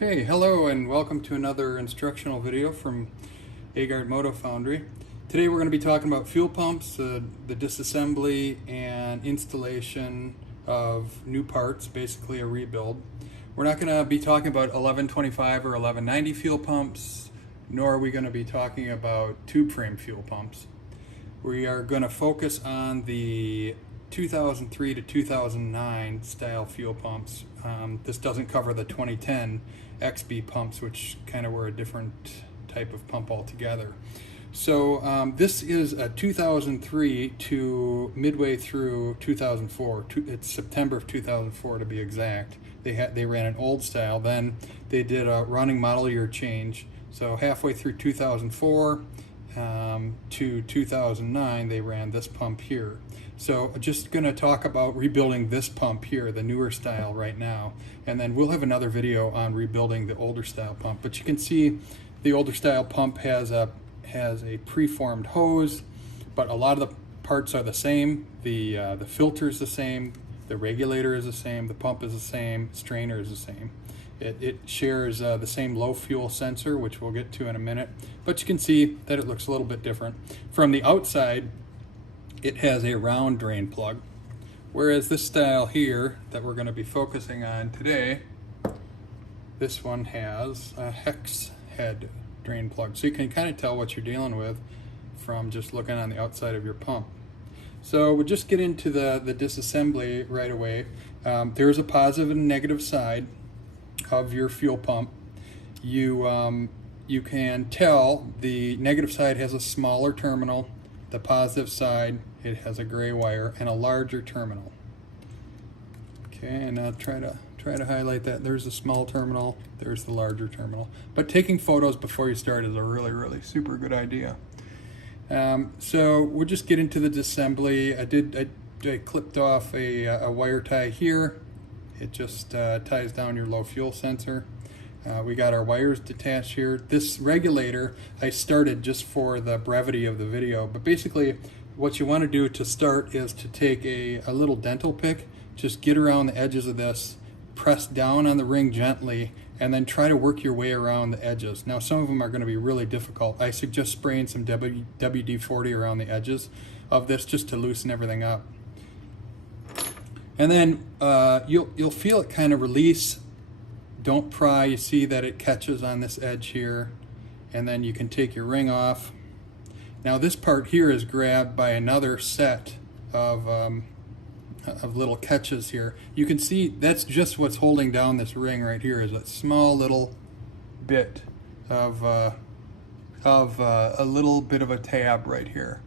Okay, hello and welcome to another instructional video from Agard Moto Foundry. Today we're going to be talking about fuel pumps, the disassembly and installation of new parts, basically a rebuild. We're not going to be talking about 1125 or 1190 fuel pumps, nor are we going to be talking about tube frame fuel pumps. We are going to focus on the 2003 to 2009 style fuel pumps. This doesn't cover the 2010 XB pumps, which kind of were a different type of pump altogether. So this is a 2003 to midway through 2004. It's September of 2004 to be exact. They ran an old style, then they did a running model year change. So halfway through 2004 to 2009, they ran this pump here. So just going to talk about rebuilding this pump here, the newer style right now, and then we'll have another video on rebuilding the older style pump. But you can see the older style pump has a preformed hose, but a lot of the parts are the same. The filter is the same, the regulator is the same, the pump is the same, strainer is the same. It shares the same low fuel sensor, which we'll get to in a minute, but you can see that it looks a little bit different. From the outside, it has a round drain plug, whereas this style here that we're going to be focusing on today, this one has a hex head drain plug. So you can kind of tell what you're dealing with from just looking on the outside of your pump. So we'll just get into the disassembly right away. There's a positive and negative side of your fuel pump. You can tell the negative side has a smaller terminal. The positive side, it has a gray wire and a larger terminal. Okay, and now try to highlight that. There's a small terminal, there's the larger terminal. But taking photos before you start is a really super good idea. So we'll just get into the disassembly. I clipped off a wire tie here. It just ties down your low fuel sensor. We got our wires detached here. This regulator I started just for the brevity of the video, but basically what you want to do to start is to take a little dental pick, just get around the edges of this, press down on the ring gently, and then try to work your way around the edges. Now some of them are going to be really difficult. I suggest spraying some WD-40 around the edges of this just to loosen everything up. And then you'll feel it kind of release. Don't pry. You see that it catches on this edge here, and then you can take your ring off. Now this part here is grabbed by another set of little catches here. You can see that's just what's holding down this ring right here, is a small little bit of a little bit of a tab right here.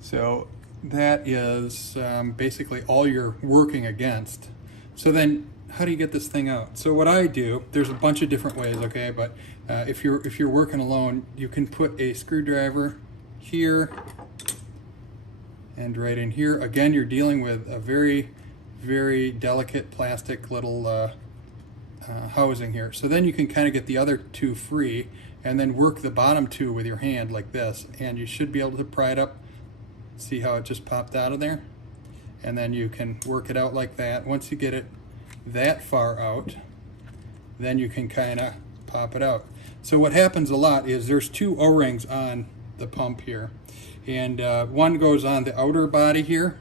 So that is basically all you're working against. So then how do you get this thing out? So what I do, there's a bunch of different ways, okay, but if you're working alone, you can put a screwdriver here and right in here. Again, you're dealing with a very delicate plastic little housing here. So then you can kind of get the other two free and then work the bottom two with your hand like this, and you should be able to pry it up. See how it just popped out of there? And then you can work it out like that. Once you get it that far out, then you can kind of pop it out. So what happens a lot is there's two O-rings on the pump here, and one goes on the outer body here,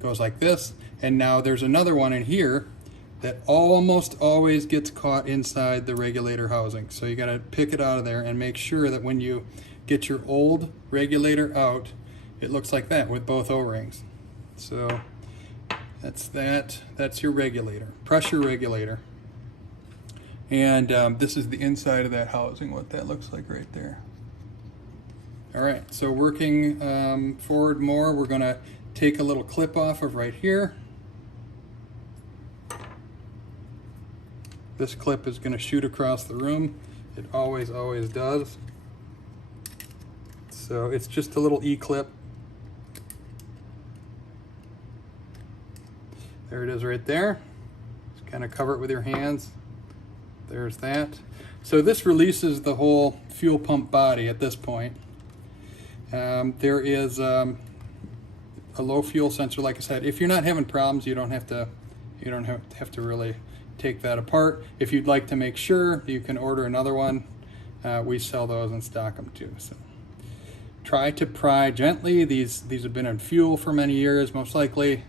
goes like this, and now there's another one in here that almost always gets caught inside the regulator housing. So you got to pick it out of there and make sure that when you get your old regulator out, it looks like that with both O-rings. So that's your regulator, pressure regulator. And this is the inside of that housing, what that looks like right there. All right, so working forward more, we're gonna take a little clip off of right here. This clip is gonna shoot across the room. It always does. So it's just a little E-clip. There it is right there. Just kind of cover it with your hands. There's that. So this releases the whole fuel pump body at this point. There is a low fuel sensor, like I said. If you're not having problems, you don't have to really take that apart. If you'd like to make sure, you can order another one. We sell those and stock them too. So try to pry gently. These have been in fuel for many years, most likely.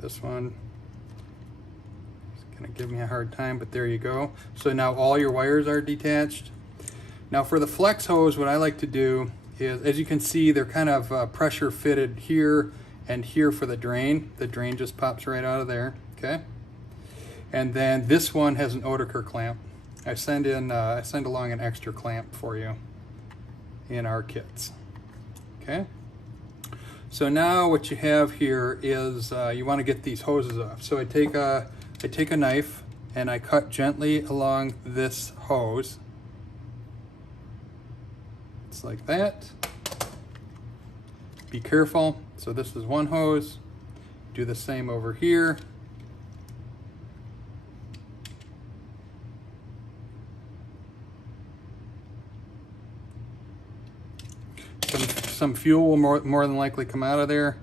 This one is gonna give me a hard time, but there you go. So now all your wires are detached. Now for the flex hose, what I like to do is, as you can see, they're kind of pressure fitted here and here for the drain. The drain just pops right out of there, okay? And then this one has an Oeticker clamp. I send along an extra clamp for you in our kits, okay? So now what you have here is you want to get these hoses off. So I take a knife and I cut gently along this hose. It's like that. Be careful. So this is one hose. Do the same over here. Some fuel will more than likely come out of there.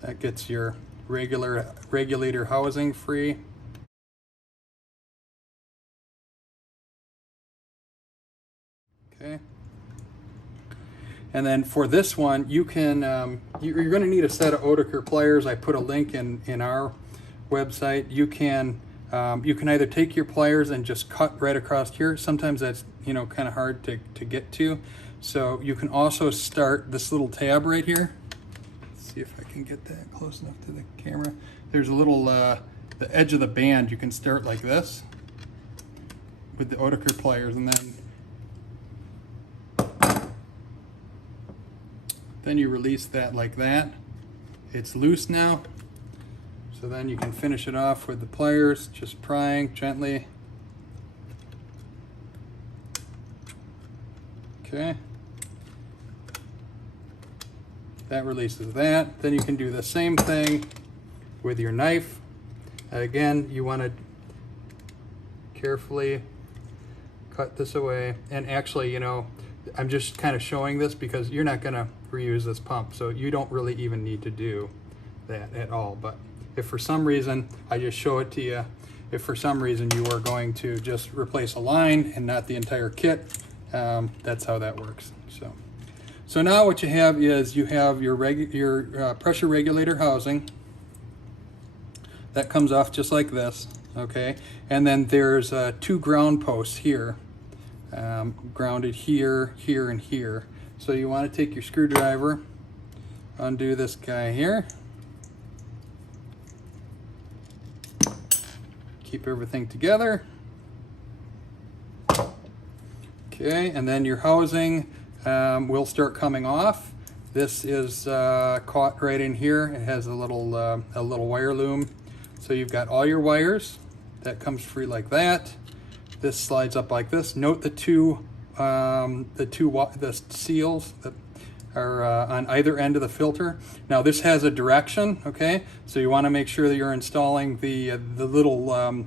That gets your regulator housing free. Okay. And then for this one, you can you're going to need a set of Oeticker pliers. I put a link in our website. You can either take your pliers and just cut right across here. Sometimes that's kind of hard to get to. So you can also start this little tab right here. Let's see if I can get that close enough to the camera. There's a little the edge of the band. You can start like this with the Oeticker pliers, and then you release that like that. It's loose now. So then you can finish it off with the pliers, just prying gently. Okay. That releases that. Then you can do the same thing with your knife. Again, you want to carefully cut this away. And actually, I'm just kind of showing this because you're not going to reuse this pump, so you don't really even need to do that at all. But if for some reason, I just show it to you, if for some reason you are going to just replace a line and not the entire kit, that's how that works. So now what you have is you have your pressure regulator housing. That comes off just like this, okay? And then there's 2 ground posts here, grounded here, here, and here. So you want to take your screwdriver, undo this guy here, keep everything together. Okay, and then your housing will start coming off. This is caught right in here. It has a little wire loom. So you've got all your wires. That comes free like that. This slides up like this. Note the seals that are on either end of the filter. Now this has a direction, okay? So you want to make sure that you're installing the little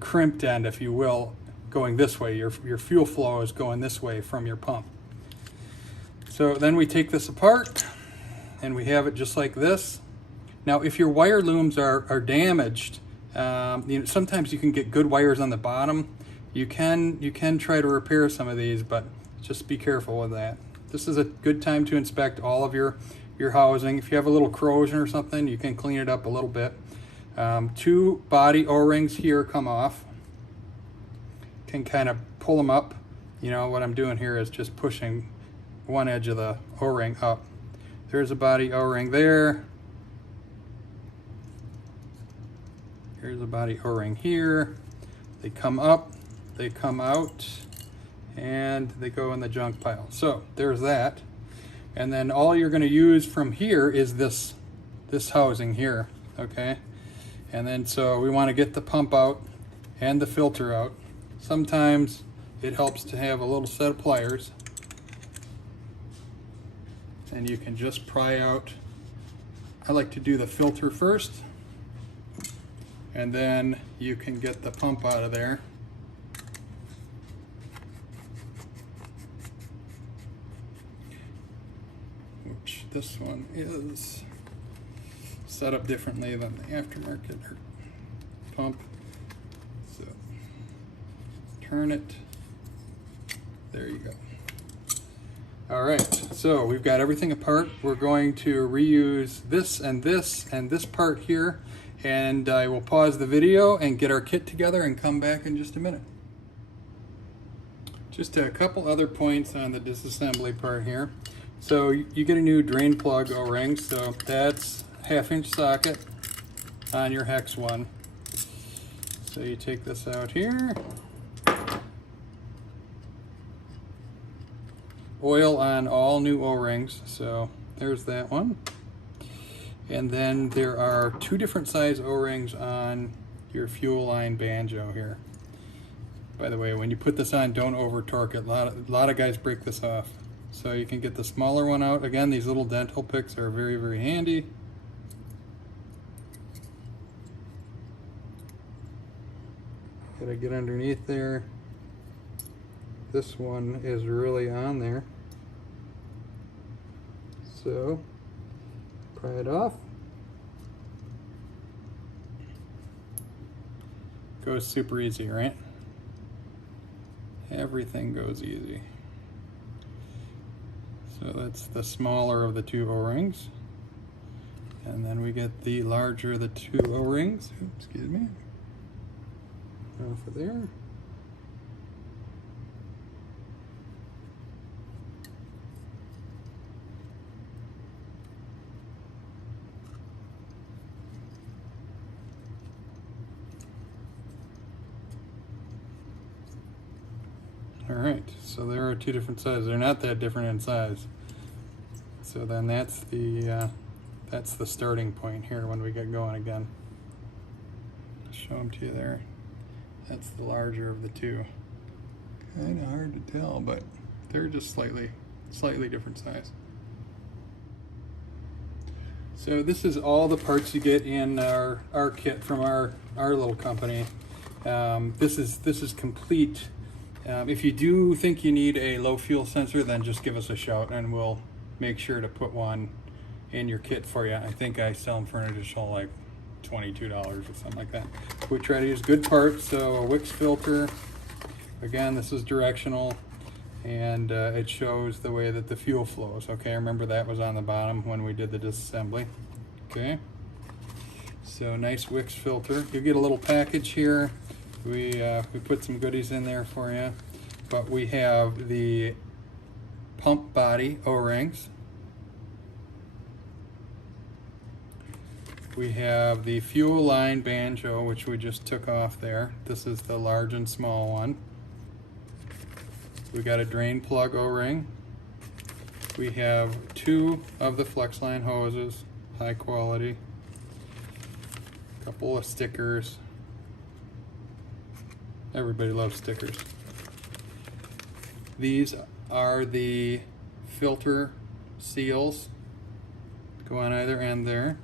crimped end, if you will, going this way. Your fuel flow is going this way from your pump. So then we take this apart and we have it just like this. Now if your wire looms are damaged, sometimes you can get good wires on the bottom. You can try to repair some of these, but just be careful with that. This is a good time to inspect all of your housing. If you have a little corrosion or something, you can clean it up a little bit. 2 body O-rings here come off. Can kind of pull them up. What I'm doing here is just pushing one edge of the O-ring up. There's a body O-ring there. Here's a body O-ring here. They come up, they come out, and they go in the junk pile. So there's that. And then all you're going to use from here is this housing here, okay? And then so we want to get the pump out and the filter out. Sometimes it helps to have a little set of pliers, and you can just pry out. I like to do the filter first, and then you can get the pump out of there. this one is set up differently than the aftermarket pump. So turn it. There you go. All right, so we've got everything apart. We're going to reuse this and this and this part here, and I will pause the video and get our kit together and come back in just a minute. Just a couple other points on the disassembly part here. So you get a new drain plug O-ring, so that's 1/2-inch socket on your hex one. So you take this out here. Oil on all new O-rings, so there's that one. And then there are 2 different size O-rings on your fuel line banjo here. By the way, when you put this on, don't over torque it. A lot of guys break this off. So you can get the smaller one out. Again, these little dental picks are very, very handy. Gotta get underneath there. This one is really on there. So, pry it off. Goes super easy, right? Everything goes easy. So that's the smaller of the 2 O-rings. And then we get the larger of the 2 O-rings. Oops, excuse me. Off of there. All right, so there are 2 different sizes. They're not that different in size. So then that's the starting point here when we get going again. I'll show them to you there. That's the larger of the 2. Kind of hard to tell, but they're just slightly different size. So this is all the parts you get in our kit from our little company. This is complete. If you do think you need a low fuel sensor, then just give us a shout and we'll make sure to put one in your kit for you. I think I sell them for an additional like $22 or something like that. We try to use good parts, so a Wix filter. Again, this is directional, and it shows the way that the fuel flows. Okay, remember that was on the bottom when we did the disassembly. Okay, so nice Wix filter. You get a little package here. We put some goodies in there for you, but we have the pump body O-rings. We have the fuel line banjo, which we just took off there. This is the large and small one. We got a drain plug O-ring. We have 2 of the flex line hoses, high quality. A couple of stickers. Everybody loves stickers. These are the filter seals. Go on either end there.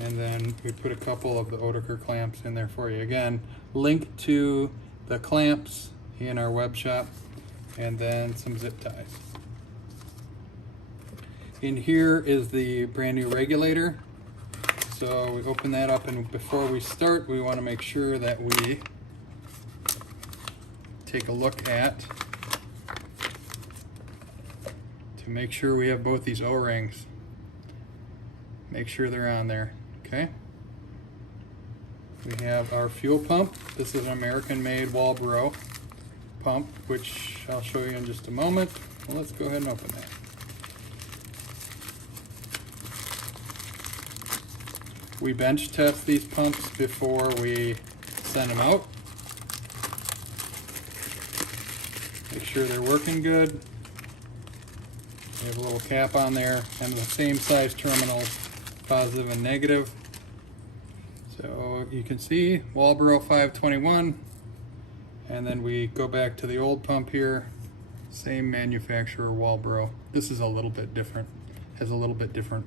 And then we put a couple of the Oeticker clamps in there for you. Again, link to the clamps in our web shop, and then some zip ties. In here is the brand new regulator. So we open that up, and before we start, we want to make sure that we take a look at to make sure we have both these O-rings. Make sure they're on there. Okay. We have our fuel pump. This is an American-made Walbro pump, which I'll show you in just a moment. Well, let's go ahead and open that. We bench test these pumps before we send them out. Make sure they're working good. We have a little cap on there and the same size terminals, positive and negative. So you can see Walbro 521, and then we go back to the old pump here, same manufacturer Walbro. This is a little bit different, has a little bit different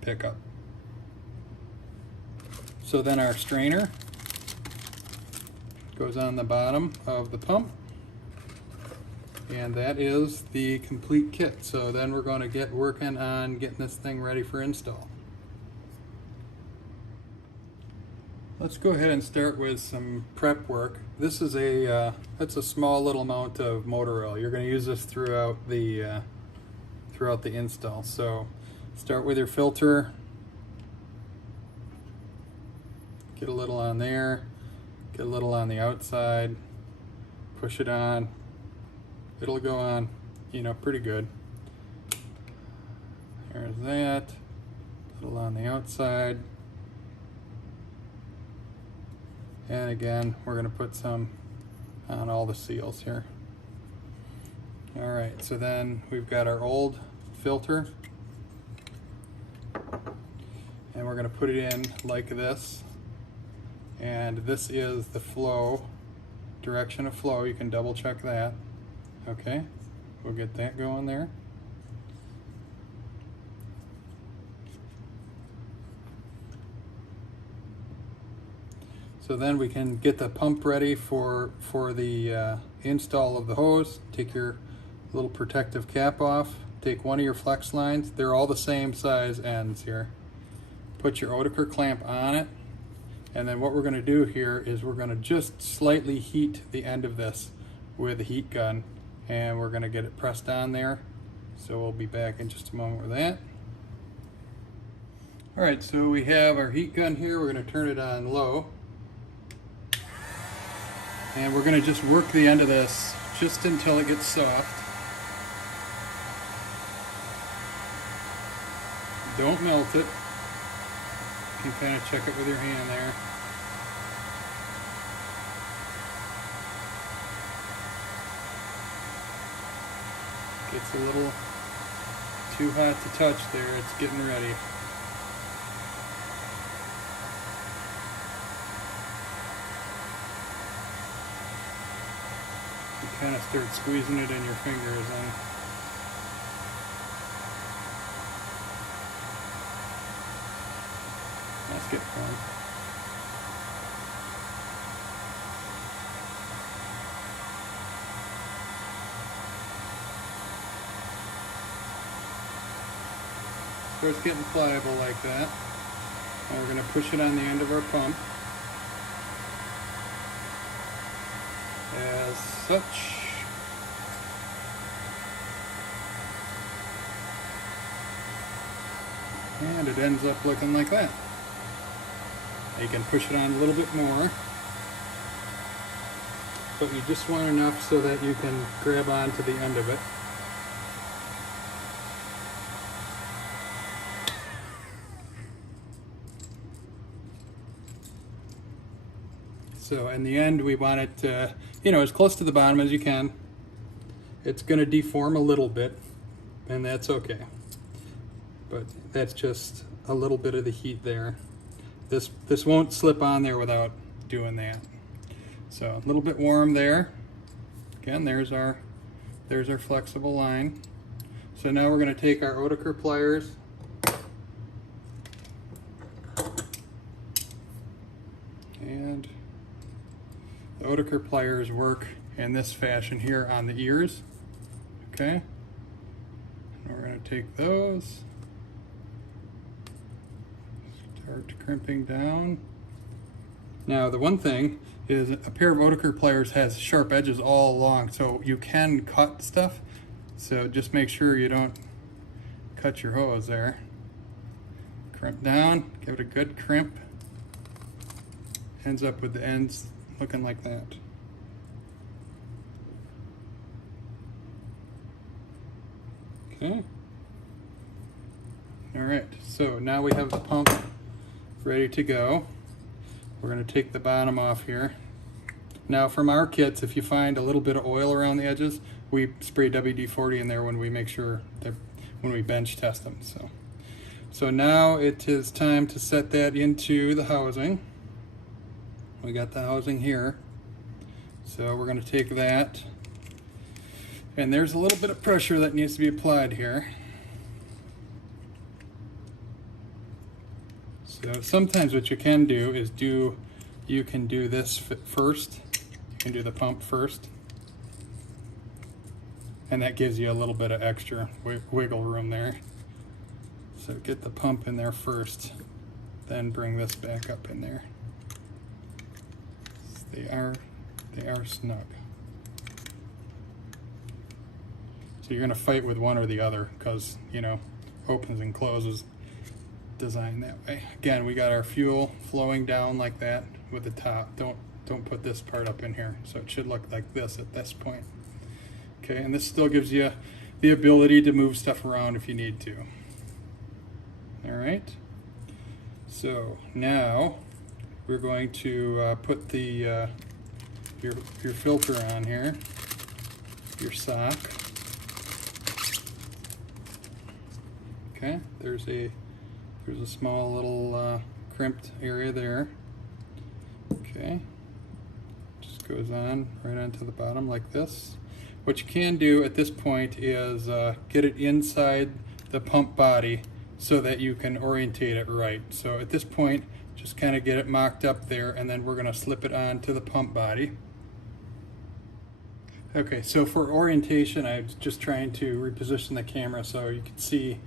pickup. So then our strainer goes on the bottom of the pump. And that is the complete kit. So then we're going to get working on getting this thing ready for install. Let's go ahead and start with some prep work. This is that's a small little amount of motor oil. You're going to use this throughout the install. So start with your filter. Get a little on there. Get a little on the outside. Push it on. It'll go on, you know, pretty good. There's that. A little on the outside. And again, we're going to put some on all the seals here. All right, so then we've got our old filter. And we're going to put it in like this. And this is the flow, direction of flow. You can double check that. Okay, we'll get that going there. So then we can get the pump ready for the install of the hose. Take your little protective cap off. Take one of your flex lines. They're all the same size ends here. Put your Oeticker clamp on it. And then what we're going to do here is we're going to just slightly heat the end of this with a heat gun. And we're going to get it pressed on there. So we'll be back in just a moment with that. All right, so we have our heat gun here. We're going to turn it on low. And we're going to just work the end of this just until it gets soft. Don't melt it. You can kind of check it with your hand there. Gets a little too hot to touch there. It's getting ready. You kind of start squeezing it in your fingers and that's good fun. Starts getting pliable like that. Now we're going to push it on the end of our pump as such. And it ends up looking like that. Now you can push it on a little bit more, but you just want enough so that you can grab onto the end of it. So in the end, we want it, you know, as close to the bottom as you can. It's going to deform a little bit, and that's okay. But that's just a little bit of the heat there. This won't slip on there without doing that. So a little bit warm there. Again, there's our flexible line. So now we're going to take our Oeticker pliers. And the Oeticker pliers work in this fashion here on the ears. Okay. And we're going to take those. Start crimping down. Now the one thing is a pair of Oeticker pliers has sharp edges all along, so you can cut stuff. So just make sure you don't cut your hose there. Crimp down, give it a good crimp. Ends up with the ends looking like that. Okay. All right, so now we have the pump ready to go. We're going to take the bottom off here. Now from our kits, if you find a little bit of oil around the edges, we spray WD-40 in there when we make sure that when we bench test them. So now it is time to set that into the housing. We got the housing here. So we're going to take that, and there's a little bit of pressure that needs to be applied here. So sometimes what you can do is you can do this first. You can do the pump first. and that gives you a little bit of extra wiggle room there. So get the pump in there first, then bring this back up in there. They are snug. So you're going to fight with one or the other because, you know, opens and closes designed that way. Again, we got our fuel flowing down like that with the top. Don't put this part up in here. So it should look like this at this point. Okay, and this still gives you the ability to move stuff around if you need to. All right. So now we're going to put the your filter on here, your sock. Okay, there's a small little crimped area there. Okay, just goes on right onto the bottom like this. What you can do at this point is get it inside the pump body so that you can orientate it right. So at this point, just kind of get it mocked up there, and then we're going to slip it onto the pump body. Okay, so for orientation, I'm just trying to reposition the camera so you can see.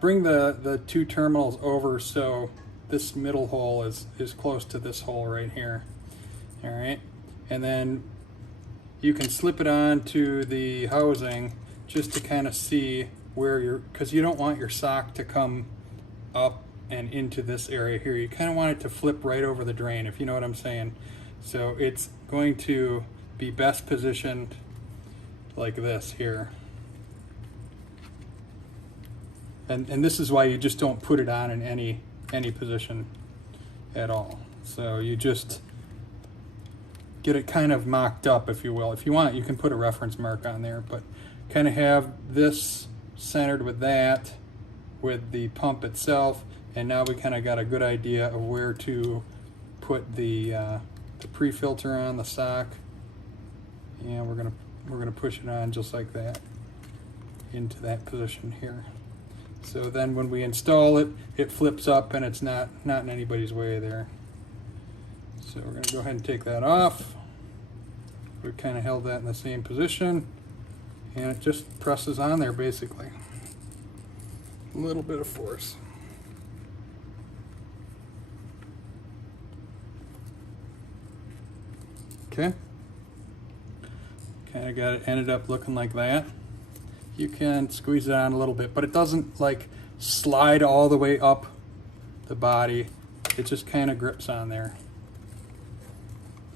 Bring the two terminals over so this middle hole is close to this hole right here. All right, and then you can slip it on to the housing just to kind of see where because you don't want your sock to come up and into this area here. You kind of want it to flip right over the drain, if you know what I'm saying. So it's going to be best positioned like this here. And this is why you just don't put it on in any position at all. So you just get it kind of mocked up, if you will. If you want, you can put a reference mark on there, but kind of have this centered with that, with the pump itself, and now we kind of got a good idea of where to put the pre-filter on the sock. And we're gonna push it on just like that into that position here. So then when we install it, it flips up and it's not in anybody's way there. So we're going to go ahead and take that off. We kind of held that in the same position, and it just presses on there basically. A little bit of force. Okay. Kind of got it ended up looking like that. You can squeeze it on a little bit, but it doesn't like slide all the way up the body. It just kind of grips on there.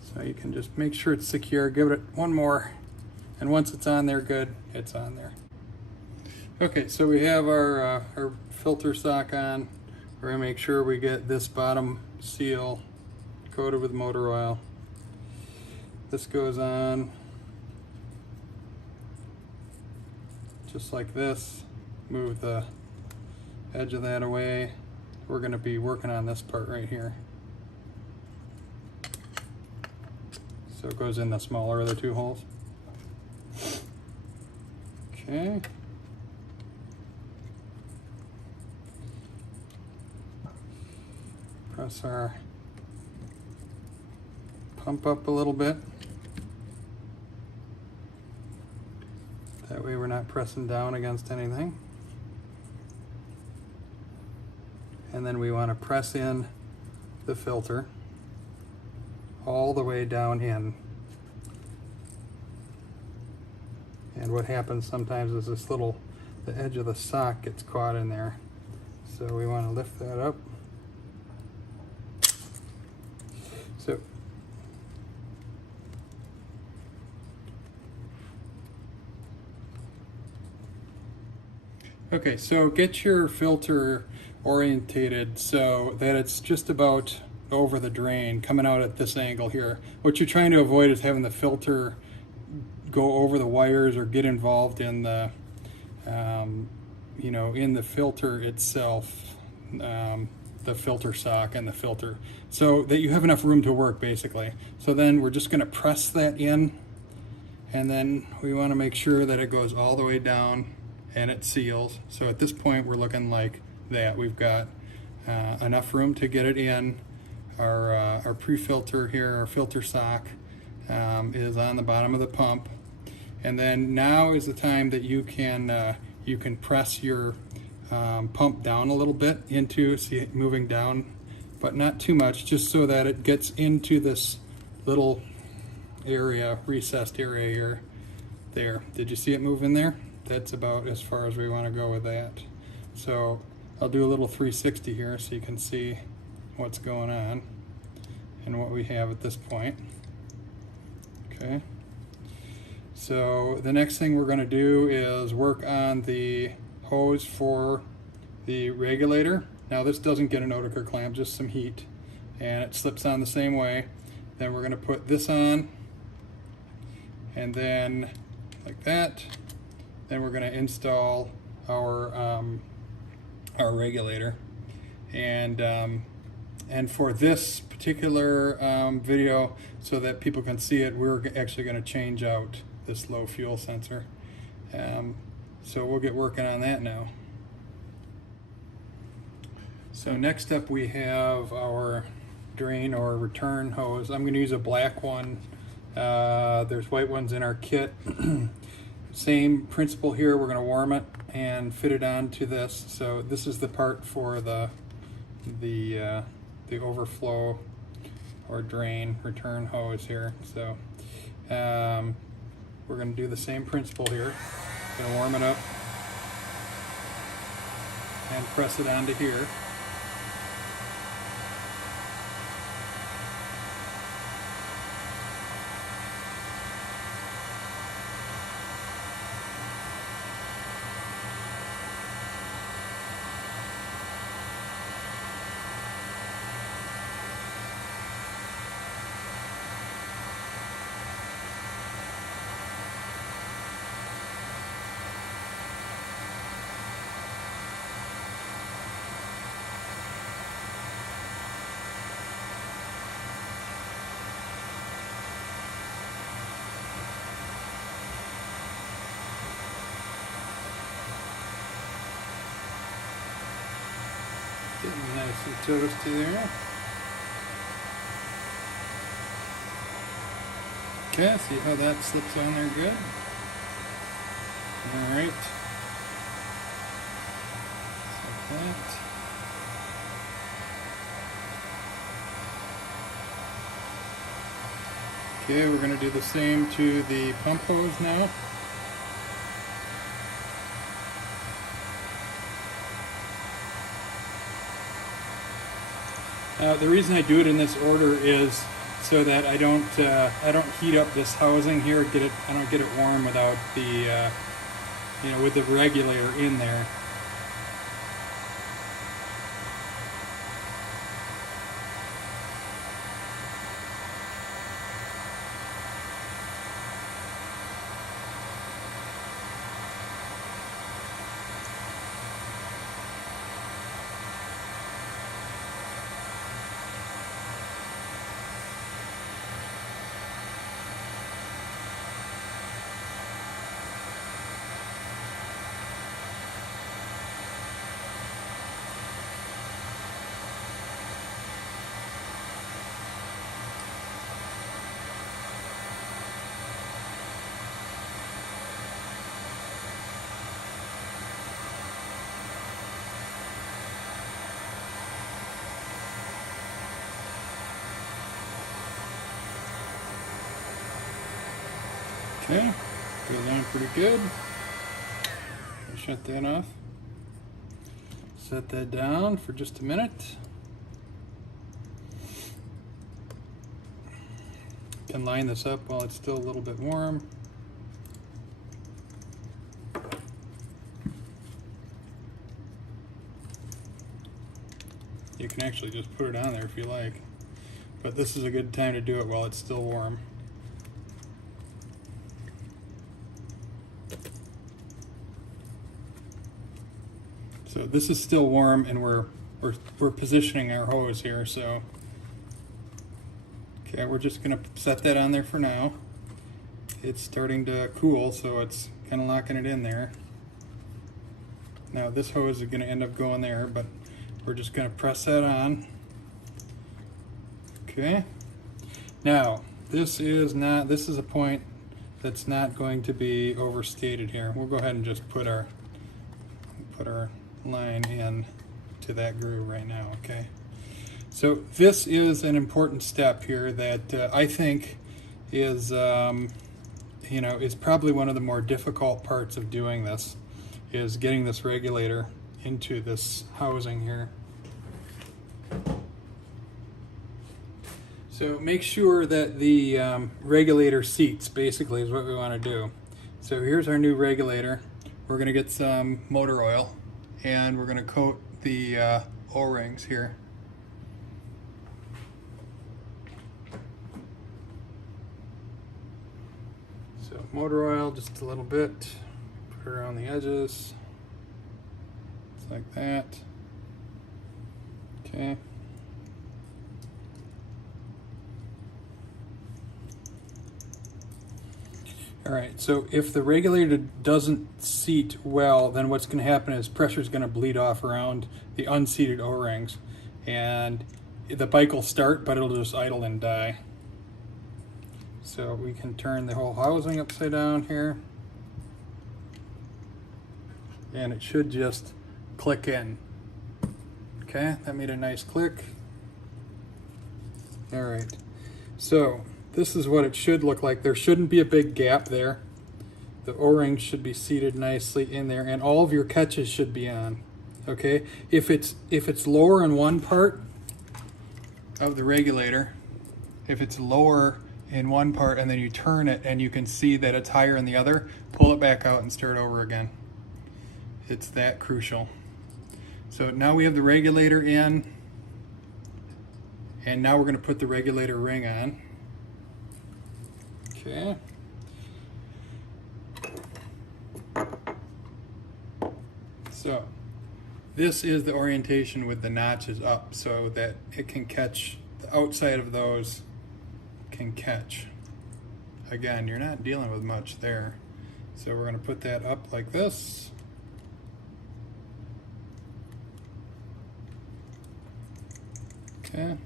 So you can just make sure it's secure, give it one more, and once it's on there, good, it's on there. Okay, so we have our filter sock on. We're gonna make sure we get this bottom seal coated with motor oil. This goes on just like this. Move the edge of that away. We're going to be working on this part right here. So it goes in the smaller of the two holes. Okay. Press our pump up a little bit. That way we're not pressing down against anything. And then we want to press in the filter all the way down in. And what happens sometimes is the edge of the sock gets caught in there. So we want to lift that up. So okay, so get your filter orientated so that it's just about over the drain, coming out at this angle here. What you're trying to avoid is having the filter go over the wires or get involved in the, you know, in the filter itself, the filter sock and the filter, so that you have enough room to work basically. So then we're just going to press that in, and then we want to make sure that it goes all the way down and it seals. So at this point we're looking like that. We've got enough room to get it in. Our pre-filter here, our filter sock, is on the bottom of the pump, And then now is the time that you can press your pump down a little bit into, see it moving down, but not too much, just so that it gets into this little area, recessed area here. There, did you see it move in there? That's about as far as we want to go with that. So I'll do a little 360 here so you can see what's going on and what we have at this point. Okay. So the next thing we're going to do is work on the hose for the regulator. Now this doesn't get an Oeticker clamp, just some heat, and it slips on the same way. Then we're going to put this on, and then like that. Then we're going to install our regulator, and for this particular video, so that people can see it, we're actually going to change out this low fuel sensor. So we'll get working on that now. So next up we have our drain or return hose. I'm going to use a black one. There's white ones in our kit. Same principle here. We're going to warm it and fit it onto this. So this is the part for the overflow or drain return hose here. So we're going to do the same principle here. Going to warm it up and press it onto here. Getting nice and toasty there. Okay, see how that slips on there good? Alright. Like that. Okay, we're going to do the same to the pump hose now. The reason I do it in this order is so that I don't heat up this housing here. I don't get it warm without the with the regulator in there. Okay, goes on pretty good. I'll shut that off. Set that down for just a minute. Can line this up while it's still a little bit warm. You can actually just put it on there if you like, but this is a good time to do it while it's still warm. So this is still warm, and we're positioning our hose here. So okay, we're just going to set that on there for now. It's starting to cool, so it's kind of locking it in there. Now this hose is going to end up going there, but we're just going to press that on. Okay. Now this is a point that's not going to be overstated here. We'll go ahead and just put our line in to that groove right now, okay? So this is an important step here that I think is, you know, is probably one of the more difficult parts of doing this, is getting this regulator into this housing here. So make sure that the regulator seats, basically, is what we want to do. So here's our new regulator. We're going to get some motor oil, and we're going to coat the O-rings here. So motor oil, just a little bit. Put it around the edges. Just like that. Okay. All right, so if the regulator doesn't seat well, then what's going to happen is pressure is going to bleed off around the unseated O-rings, and the bike will start, but it'll just idle and die. So we can turn the whole housing upside down here, and it should just click in. Okay, that made a nice click. All right, so this is what it should look like. There shouldn't be a big gap there. The O-ring should be seated nicely in there, and all of your catches should be on. Okay, if it's lower in one part of the regulator, if it's lower in one part and then you turn it and you can see that it's higher in the other, pull it back out and start over again. It's that crucial. So now we have the regulator in, and now we're going to put the regulator ring on. Okay. So this is the orientation with the notches up so that it can catch, the outside of those can catch. Again, you're not dealing with much there. So we're going to put that up like this. Okay.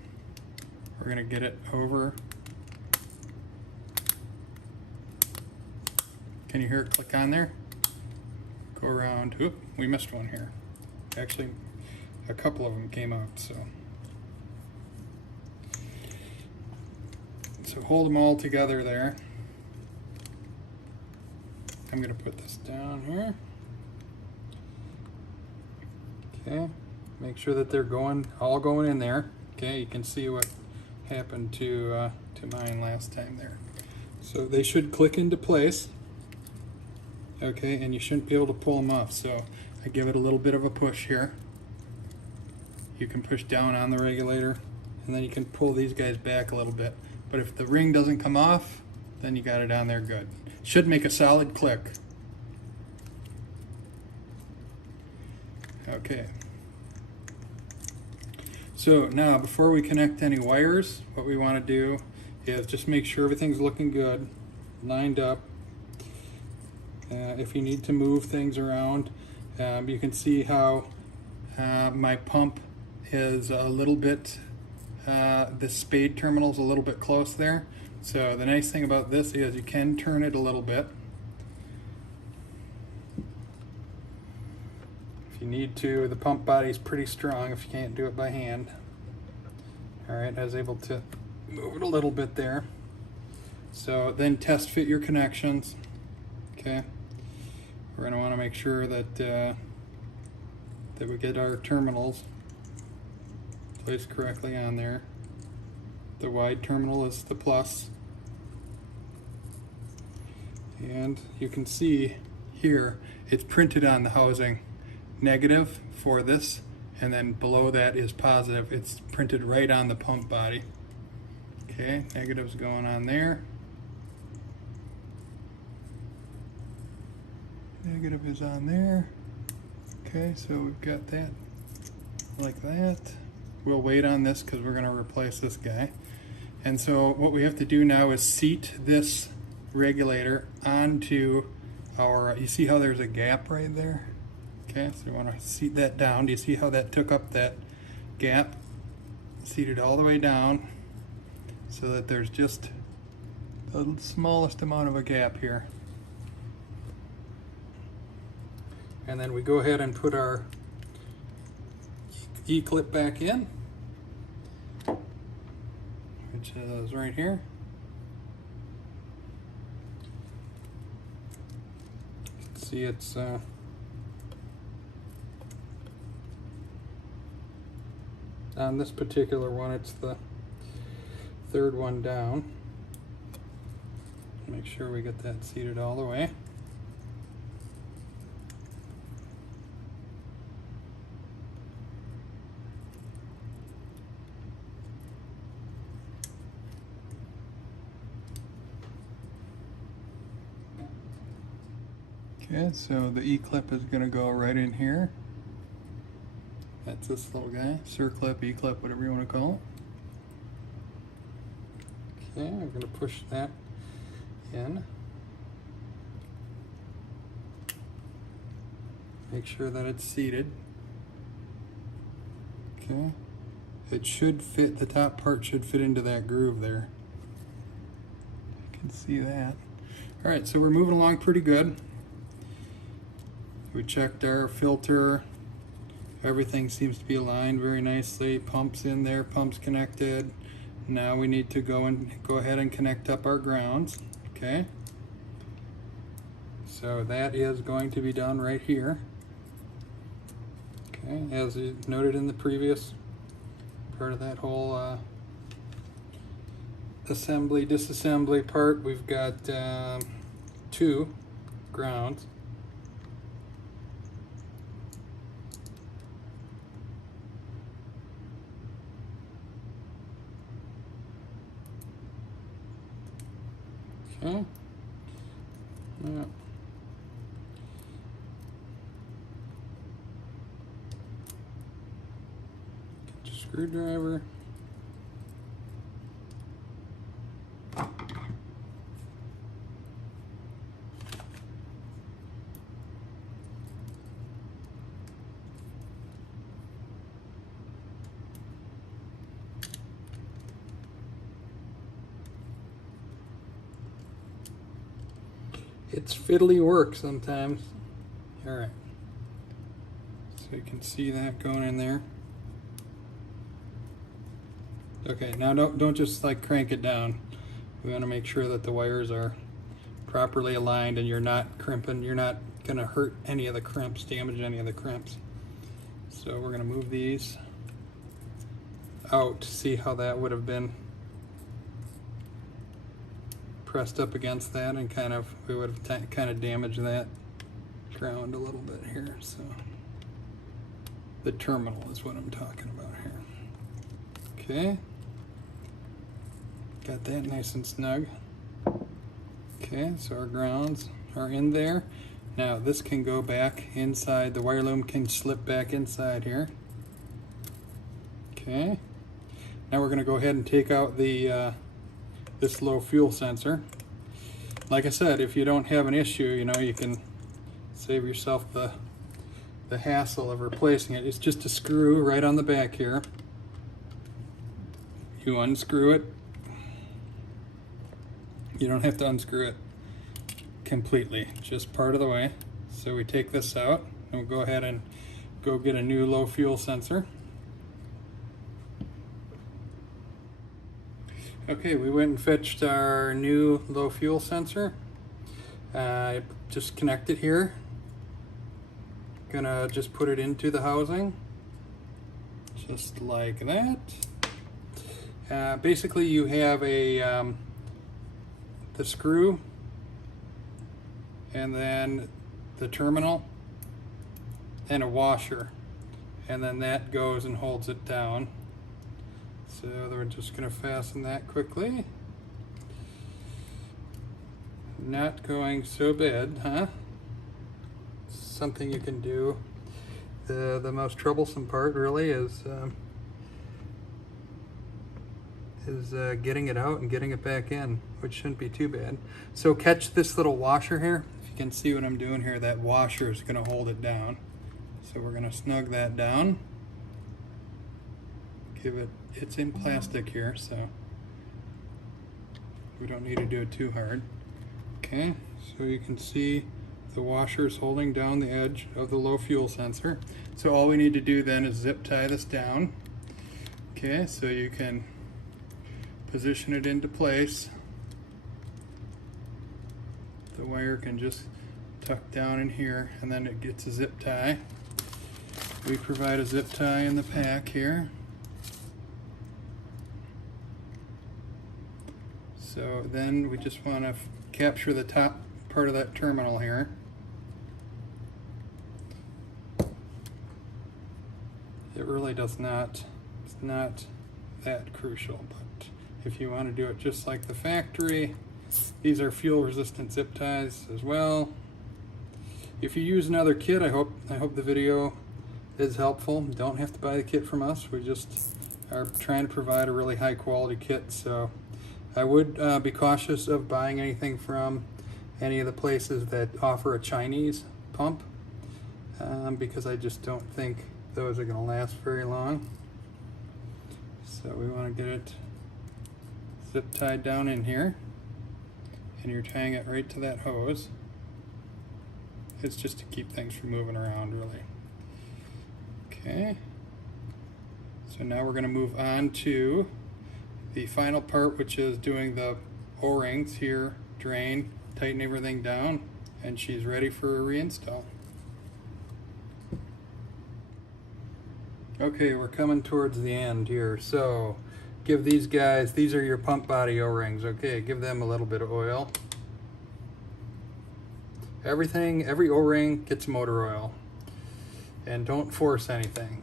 We're going to get it over. Can you hear it click on there? Go around. Oop, we missed one here. Actually, a couple of them came out, so hold them all together there. I'm going to put this down here. Okay, make sure that they're all going in there. Okay, you can see what happened to mine last time there. So they should click into place. Okay, and you shouldn't be able to pull them off, so I give it a little bit of a push here. You can push down on the regulator, and then you can pull these guys back a little bit. But if the ring doesn't come off, then you got it on there good. Should make a solid click. Okay. So now, before we connect any wires, what we want to do is just make sure everything's looking good, lined up. If you need to move things around, you can see how my pump is a little bit, the spade terminal is a little bit close there. So the nice thing about this is you can turn it a little bit. If you need to, the pump body is pretty strong if you can't do it by hand. All right, I was able to move it a little bit there. So then test fit your connections. Okay. We're going to want to make sure that that we get our terminals placed correctly on there. The wide terminal is the plus. And you can see here it's printed on the housing negative for this, and then below that is positive. It's printed right on the pump body. Okay, negative's going on there. Negative is on there. Okay, so we've got that like that. We'll wait on this because we're going to replace this guy. And so what we have to do now is seat this regulator onto our, you see how there's a gap right there? Okay, so we want to seat that down. Do you see how that took up that gap? Seat it all the way down so that there's just the smallest amount of a gap here. And then we go ahead and put our E-clip back in, which is right here. You can see it's on this particular one, it's the third one down. Make sure we get that seated all the way. Okay, so the E-clip is going to go right in here. That's this little guy, circlip, E-clip, whatever you want to call it. Okay, I'm going to push that in. Make sure that it's seated. Okay, it should fit, the top part should fit into that groove there. You can see that. All right, so we're moving along pretty good. We checked our filter. Everything seems to be aligned very nicely. Pumps in there, pumps connected. Now we need to go ahead and connect up our grounds. Okay. So that is going to be done right here. Okay, as you noted in the previous part of that whole assembly, disassembly part, we've got 2 grounds. Okay. Yeah. Get your screwdriver. It's fiddly work sometimes. All right. So you can see that going in there. Okay, now don't just like crank it down. We want to make sure that the wires are properly aligned and you're not crimping. You're not going to hurt any of the crimps, damage any of the crimps. So we're going to move these out to see how that would have been pressed up against that, and we would have kind of damaged that ground a little bit here. So the terminal is what I'm talking about here. Okay, got that nice and snug. Okay, so our grounds are in there. Now this can go back inside, the wire loom can slip back inside here. Okay, now we're going to go ahead and take out the this low fuel sensor. Like I said, if you don't have an issue, you know, you can save yourself the hassle of replacing it. It's just a screw right on the back here. You unscrew it. You don't have to unscrew it completely, just part of the way. So we take this out and we'll go ahead and go get a new low fuel sensor. Okay, we went and fetched our new low fuel sensor. Just connect it here. Gonna just put it into the housing, just like that. Basically, you have the screw, and then the terminal, and a washer, and then that goes and holds it down. So we're just going to fasten that quickly. Not going so bad, huh? Something you can do. The most troublesome part really is getting it out and getting it back in, which shouldn't be too bad. So catch this little washer here. If you can see what I'm doing here, that washer is going to hold it down. So we're going to snug that down. It's in plastic here, so we don't need to do it too hard. Okay, so you can see the washer's holding down the edge of the low fuel sensor. So all we need to do then is zip tie this down. Okay, so you can position it into place. The wire can just tuck down in here, and then it gets a zip tie. We provide a zip tie in the pack here. So then we just want to capture the top part of that terminal here. It really does not, it's not that crucial, but if you want to do it just like the factory, these are fuel resistant zip ties as well. If you use another kit, I hope the video is helpful. You don't have to buy the kit from us. We just are trying to provide a really high quality kit. So I would be cautious of buying anything from any of the places that offer a Chinese pump because I just don't think those are going to last very long. So we want to get it zip tied down in here, and you're tying it right to that hose. It's just to keep things from moving around, really. Okay, so now we're going to move on to the final part, which is doing the O-rings here, drain, tighten everything down, and she's ready for a reinstall. Okay, we're coming towards the end here, so give these guys, these are your pump body O-rings, okay, give them a little bit of oil. Every O-ring gets motor oil, and don't force anything.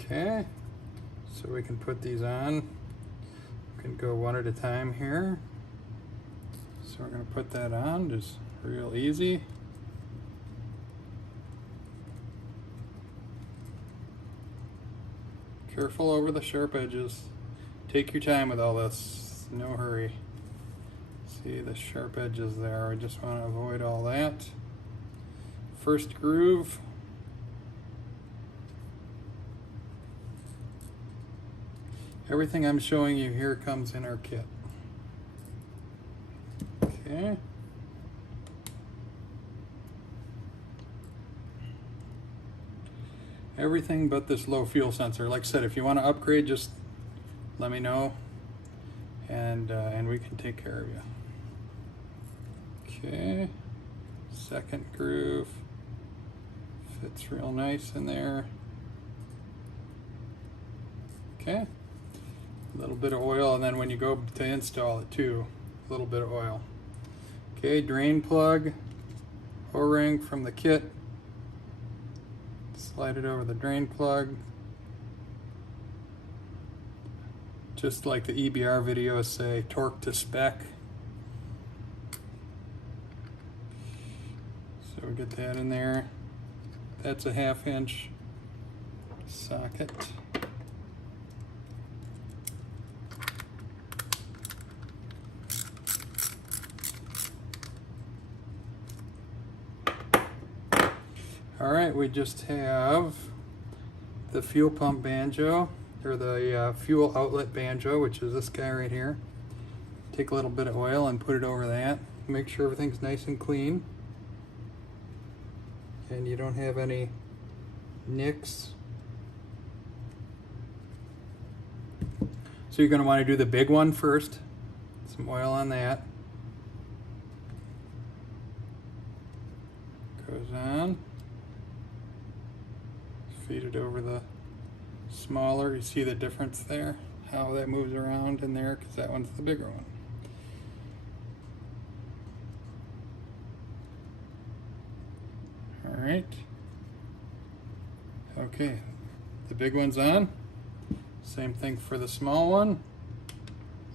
Okay, so we can put these on. We can go one at a time here. So we're going to put that on, just real easy. Careful over the sharp edges. Take your time with all this, no hurry. See the sharp edges there, I just want to avoid all that. First groove. Everything I'm showing you here comes in our kit. Okay. Everything but this low fuel sensor. Like I said, if you want to upgrade, just let me know, and we can take care of you. Okay, second groove fits real nice in there. Okay, a little bit of oil, and then when you go to install it too, a little bit of oil. Okay, drain plug, O-ring from the kit. Slide it over the drain plug. Just like the EBR videos say, torque to spec. So we get that in there. That's a 1/2 inch socket. All right, we just have the fuel pump banjo, or the fuel outlet banjo, which is this guy right here. Take a little bit of oil and put it over that. Make sure everything's nice and clean, and you don't have any nicks. So you're going to want to do the big one first. Some oil on that. Goes on. Feed it over the smaller. You see the difference there? How that moves around in there, because that one's the bigger one. All right. Okay, the big one's on. Same thing for the small one.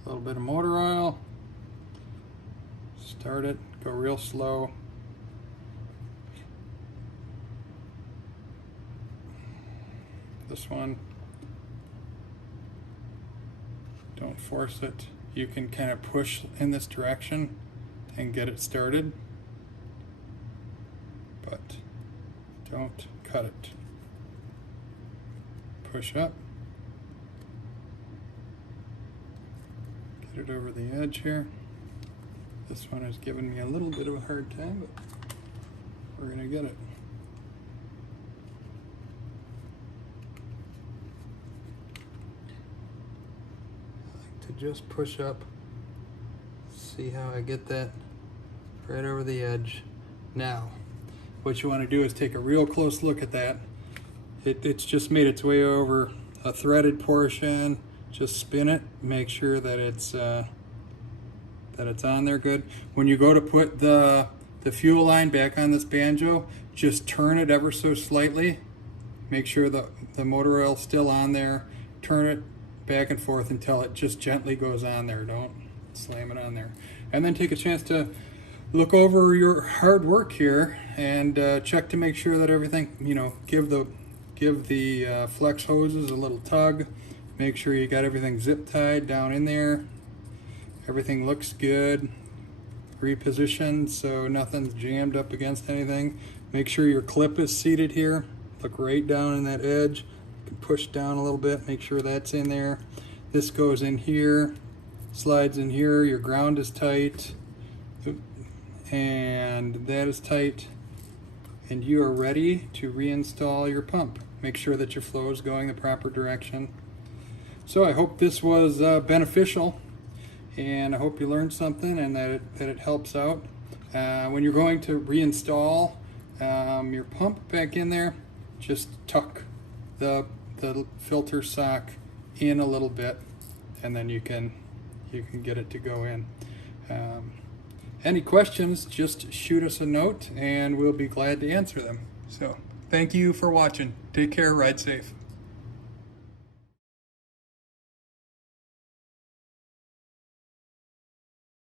A little bit of motor oil. Start it, go real slow. This one, don't force it. You can kind of push in this direction and get it started, but don't cut it. Push up, it over the edge here. This one is giving me a little bit of a hard time, but we're gonna get it. I like to just push up, see how I get that right over the edge. Now, what you want to do is take a real close look at that. It's just made its way over a threaded portion. Just spin it, make sure that it's on there good. When you go to put the fuel line back on this banjo, just turn it ever so slightly. Make sure the motor oil's still on there. Turn it back and forth until it just gently goes on there. Don't slam it on there. And then take a chance to look over your hard work here and check to make sure that everything, you know, give the flex hoses a little tug. Make sure you got everything zip tied down in there. Everything looks good. Repositioned so nothing's jammed up against anything. Make sure your clip is seated here. Look right down in that edge. You can push down a little bit, make sure that's in there. This goes in here, slides in here. Your ground is tight. And that is tight. And you are ready to reinstall your pump. Make sure that your flow is going the proper direction. So I hope this was beneficial, and I hope you learned something and that it helps out. When you're going to reinstall your pump back in there, just tuck the filter sock in a little bit, and then you can get it to go in. Any questions, just shoot us a note and we'll be glad to answer them. So thank you for watching. Take care, ride safe.